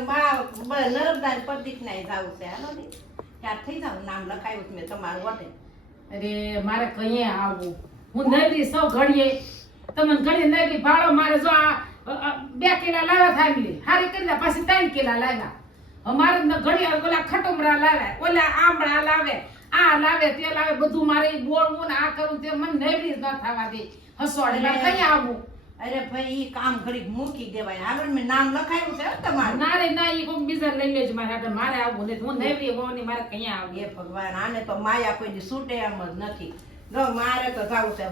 નર્મદા પ્રદીપ ને જાવું છે હાલો ને ત્યાં થઈ જાવ નામ લખાયું મેં તમારું વટે અરે મારે કઈ આવવું હું નગરી સૌ ઘડીએ તમને ઘડી નગરી ભાડો મારે જો આ 2 કિલા લાવ્યા ફેમિલી હારી કરી પછી 3 કિલા લાવ્યા અમારે ઘડી ઓલા ખટુમરા લાવે ઓલા આંબળા લાવે આ લાવે તે લાવે બધું મારે બોલવું ને આ કરું તે મને નગરી ન થવા દે હસવાડે મારે કઈ આવવું અરે ભાઈ ઈ કામ ઘડીક મૂકી દેવાય આગળ મેં નામ લખાયું છે તમારું ના રે ના ઈ કોઈ બીજા લઈ લેજ મારે આવવું નથી હું નવરી હોવાની મારે કઈ આવું એ ભગવાન આને તો માયા કોઈ દી છૂટે એમ જ નથી જો મારે તો જાવું છે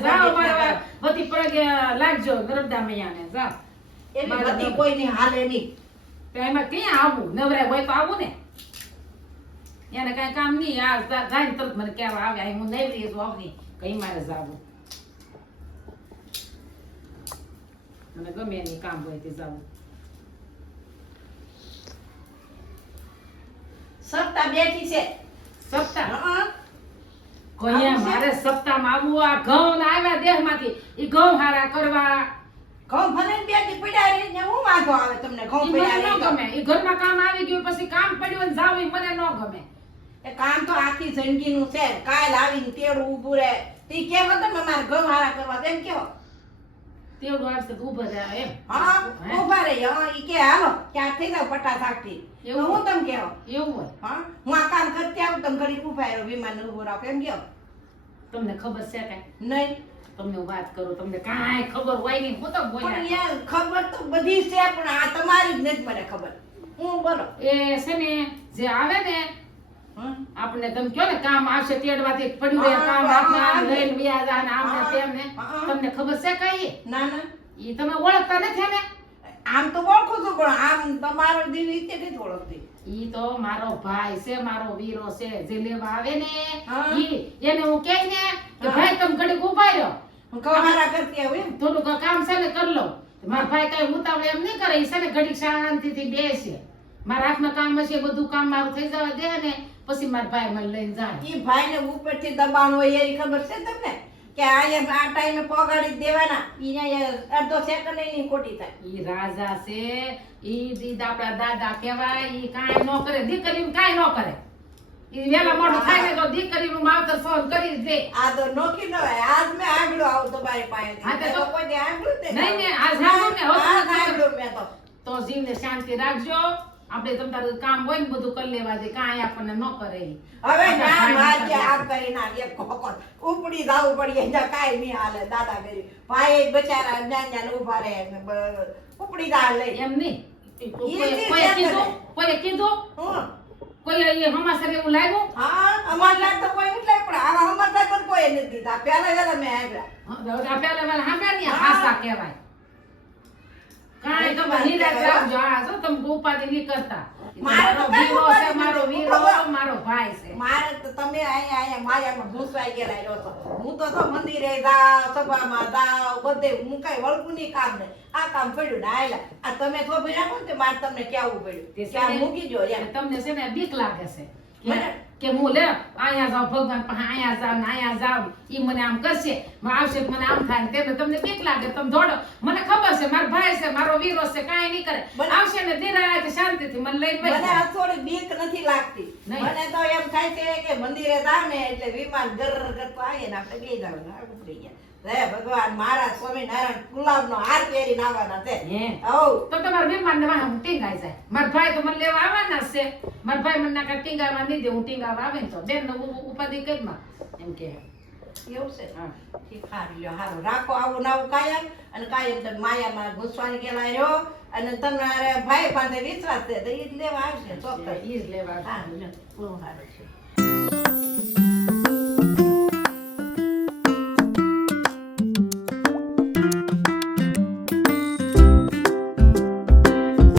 જાઓ મારે બધી પ્રગે લાગજો નર્મદા મૈયાને જાઓ એની બધી કોઈની હાલે નહીં તો એમાં ક્યાં આવું નવરા હોય તો આવું ને એને કઈ કામ નહીં આ જાય તરત મને કહેવા આવે હું નવરી છું આવની કઈ મારે જાવું મને ગમે એની કામ હોય તે જાવું સપ્તાહ બેઠી છે સપ્તાહ કોયા મારે સપ્તાહમાં આવવું આ ઘઉં આવ્યા દેહમાંથી ઈ ઘઉં હારા કરવા ઘઉં ભલે બેઠી પડ્યા રહી ને હું વાંધો આવે તમને ઘઉં ઈ મને પડ્યા ન ગમે ઈ ઘરમાં કામ આવી ગયું પછી કામ પડ્યું ને જાવ ઈ મને ન ગમે એ કામ તો આખી જિંદગીનું છે કાલ આવીને તેડું ઊભું રહે તી કેવો તમે મારે ઘઉં હારા કરવા તેમ કેવો તેવડું આવશે તો ઊભા રહ્યા એમ હા ઊભા રહી હા ઈ કે હાલો ક્યાં થઈ જાવ પટા સાક્ષી એવું હું તમ કેવો એવું હોય હા હું આ કામ કરતી આવું તમે ઘડી ઊભા રહ્યો વિમાન ઊભો રાખો એમ કેવો તમને ખબર છે કઈ નહીં તમને હું વાત કરું તમને કાંઈ ખબર હોય નહીં હું તો પણ બોલ્યા યાર ખબર તો બધી છે પણ આ તમારી જ નથી મને ખબર હું બોલો એ છે ને જે આવે ને આપણે તમે કયો ને કામ આવશે તેડવાથી પડ્યું રહે કામ આપના લઈને વ્યાજ આને આમને તેમને તમને ખબર છે કઈ ના ના ઈ તમે ઓળખતા નથી ને આમ તો ઓળખું છું પણ આમ તમારો દિલ રીતે નથી ઓળખતી ઈ તો મારો ભાઈ છે મારો વીરો છે જે લેવા આવે ને હા. ઈ એને હું કહી ને કે ભાઈ તમે ઘડીક ઉભા રહ્યો હું કવારા કરતી આવું એમ થોડુંક કામ છે ને કરી લઉં મારા ભાઈ કઈ ઉતાવળ એમ નહીં કરે ઈ છે ને ઘડીક શાંતિથી બેસે મારા હાથમાં કામ હશે બધું કામ મારું થઈ જવા દે ને પછી મારા ભાઈ મને લઈને જાય ઈ ભાઈને ઉપરથી દબાણ હોય એ ખબર છે તમને કે અહીંયા આ ટાઈમે પગાડી દેવાના ઈ અહીંયા અડધો સેકન્ડ એની ખોટી થાય ઈ રાજા છે ઈ દીદ આપડા દાદા કહેવાય ઈ કાંઈ ન કરે દીકરીનું કાંઈ ન કરે ઈ વેલા મોડું થાય ને તો દીકરીનું માવતર ફોન કરી જ દે આ તો નોખી ન હોય આજ મેં આગળ આવું તમારી પાસે હા, તો કોઈ દે આગળ દે નહીં ને આજ આગળ ને હવે આજ આગળ મેં તો જીવને શાંતિ રાખજો આપણે તમારું કામ હોય ને બધું કરી લેવા દે કાંઈ આપણને ન કરે ઈ. હવે આપણા ના ભાઈને માજે આમ કરી ના એક કોકોન ઉપડી જાવું પડી અહીંયા કાઈ નહીં હાલે દાદા કરી ભાઈ બચારા ન્યા ઊભા રહે ને ઉપડી જા લે એમ નહીં ઈ કોઈએ કીધું હું કોઈ એ હમાસર એવું લાગ્યું હા અમાર લાગ તો કોઈ નથી લાગ પણ આવા હમણાં પણ કોઈ નથી દીધા પહેલા મેં આવ્યા પેલા વાળા હાંભળ્યા ને હાસા કહેવાય કાંઈ ખબર નિરાશ રાખજો આ જો તમે ઉપાધિ નહીં કરતા મારે તો મારો કાંઈ વીરો છે ઉપાધિ મારો નથી. વીરો ખબર. મારો ભાઈ છે મારે તો તમે અહીંયા માયામાં ઘૂસવાઈ ગયેલા રહ્યો છો હું તો મંદિરે જાવ સભામાં જાવ બધે હું કઈ વળગું નહીં કામ નહીં આ કામ પડ્યું ને આયલા આ તમે થોભી રાખો ને તે મારે તમને કેવું પડ્યું તે કે આ મૂકી જો અને યાર તમને છે ને બીક લાગે છે મને- કે હું લે અહીંયા જાવ ભગવાન પાસે અહીંયા જાવ ને અહીંયા જાવ ઈ મને આમ કરશે આવશે તો મને આમ થાય ને તેમને તમને બીક લાગે તમે દોડો મને ખબર છે મારો ભાઈ છે મારો વીરો છે કાંઈ નહીં કરે મને- આવશે ને ધીરે શાંતિથી મને લઈને મને બેસી આ થોડી બીક નથી લાગતી નહીં. મને તો એમ થાય છે કે મંદિરે જાવ ને એટલે વિમાન ગર કરતો આવે ને આપણે ગઈ જવાનું ઉતરી ગયા હે ભગવાન મહારાજ સ્વામિનારાયણ ગુલાબનો હાર પહેરીને આવવાના છે હે હઉ તો તમારા મહેમાન ને વાહ હું ટીંગાઈ જાય મારા ભાઈ તો મને લેવા આવવાના જ છે મારા ભાઈ મને નાકા ટીંગાવા નહીં દે હું ટીંગાવા આવે ને તો બેન નો ઉપાધિ કરીમાં એમ કે એવું છે હા ઠીક હારું લ્યો હારું રાખો આવું નવું કાયમ અને કાયમ તમે માયામાં ઘૂસવાની ગયેલા રહ્યો અને તમારે ભાઈ પાસે વિશ્વાસ છે તો ઈ જ લેવા આવશે ચોક્કસ ઈ જ લેવા હારું લ્યો બહુ સારું છે